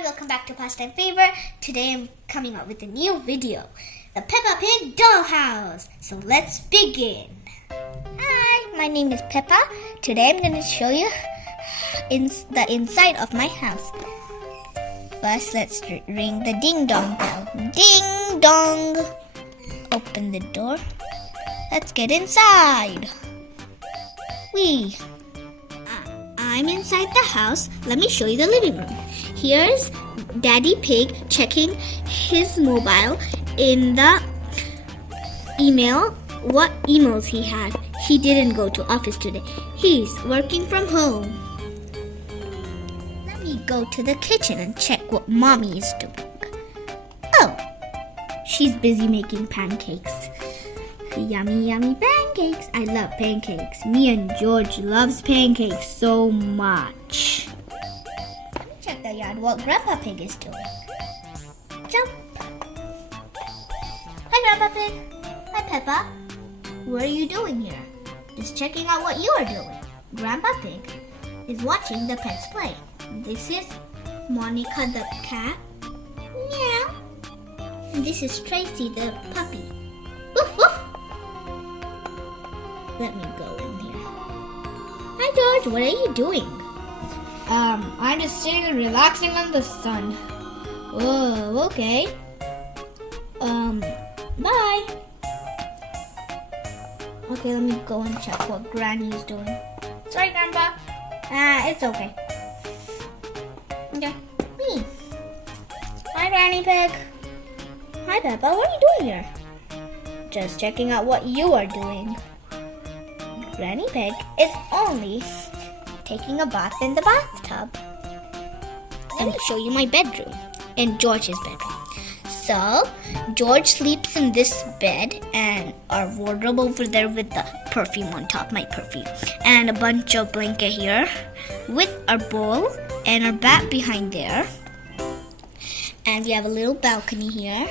Hi, welcome back to Pastime Favor. Today I'm coming out with a new video, the Peppa Pig dollhouse. So let's begin. Hi, my name is Peppa. Today I'm going to show you the inside of my house. First, let's ring the ding dong bell. Ding dong. Open the door. Let's get inside. I'm inside the house. Let me show you the living room. Here's Daddy Pig checking his mobile in the email. What emails he has. He didn't go to office today. He's working from home. Let me go to the kitchen and check what Mommy is doing. Oh, she's busy making pancakes. Yummy, yummy pancakes. I love pancakes. Me and George loves pancakes so much. Let me check the yard what Grandpa Pig is doing. Jump. Hi, Grandpa Pig. Hi, Peppa. What are you doing here? Just checking out what you are doing. Grandpa Pig is watching the pets play. This is Monica the cat. Meow. And this is Tracy the puppy. Woof, woof. Let me go in here. Hi, George. What are you doing? I'm just sitting and relaxing on the sun. Oh, okay. Bye. Okay, let me go and check what Granny is doing. Sorry, Grandpa. It's okay. Okay. Me. Hi, Granny Pig. Hi, Peppa. What are you doing here? Just checking out what you are doing. Granny Pig is only taking a bath in the bathtub. Let me show you my bedroom and George's bedroom. So, George sleeps in this bed and our wardrobe over there with the perfume on top, my perfume. And a bunch of blanket here with our bowl and our bat behind there. And we have a little balcony here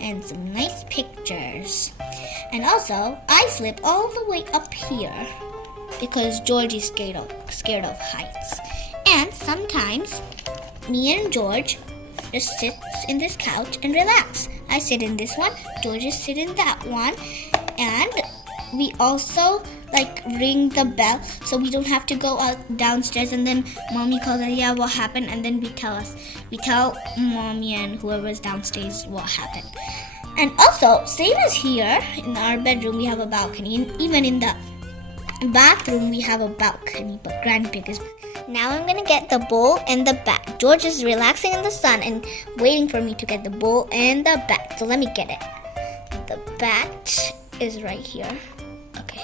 and some nice pictures. And also, I sleep all the way up here because George is scared of heights. And sometimes, me and George just sits in this couch and relax. I sit in this one, George is sitting in that one. And we also ring the bell so we don't have to go out downstairs and then Mommy calls us, yeah, what happened? And then we tell Mommy and whoever's downstairs what happened. And also, same as here, in our bedroom we have a balcony. And even in the bathroom we have a balcony, but Granny Pig is... Now I'm gonna get the bowl and the bat. George is relaxing in the sun and waiting for me to get the bowl and the bat. So let me get it. The bat is right here. Okay.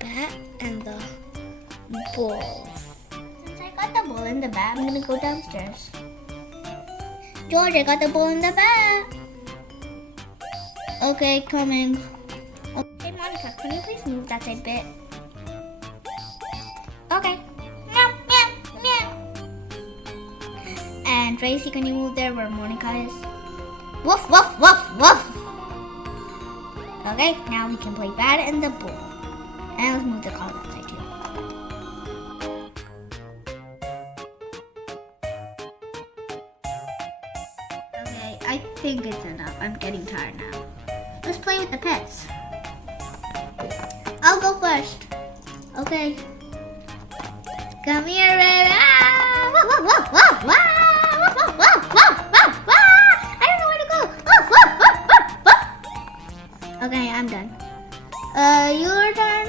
Bat and the bowl. Since I got the bowl and the bat, I'm gonna go downstairs. George, I got the bowl and the bat. Okay, coming. Okay, Monica, can you please move that side bit? Okay. Meow, meow, meow. And Tracy, can you move there where Monica is? Woof, woof, woof, woof. Okay, now we can play bat in the bowl. And let's move the car that side too. Okay, I think it's enough. I'm getting tired now. Let's play with the pets. I'll go first. Okay. Come here, baby. Ah! Whoa, whoa, whoa, whoa, whoa, whoa, whoa, whoa, whoa, whoa. I don't know where to go. Whoa, whoa, whoa, whoa, whoa. Okay, I'm done. Your turn.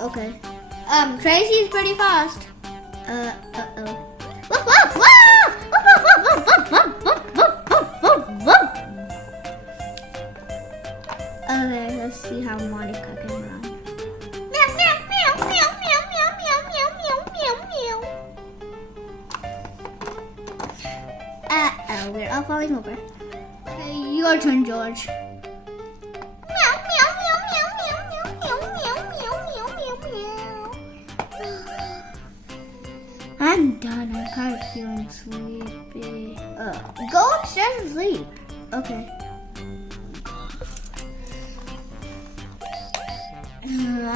Okay. Tracy's pretty fast. Uh-oh. Whoa, whoa, whoa! Whoa, whoa, whoa, whoa, whoa, whoa, whoa, whoa, whoa, whoa. Okay, let's see how Monica can run. Meow, meow, meow, meow, meow, meow, meow, meow, meow, meow, meow. Uh-oh, we're all falling over. Okay, your turn, George. Meow, meow, meow, meow, meow, meow, meow, meow, meow, meow, meow. I'm done. I'm kind of feeling sleepy. Go upstairs and sleep. Okay.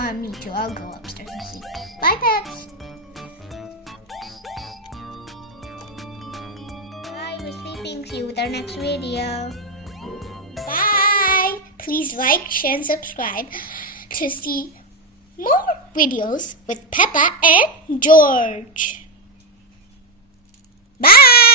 Me too. I'll go upstairs and sleep. Bye, pets. hoping to see you with our next video. Bye! Please like, share, and subscribe to see more videos with Peppa and George. Bye!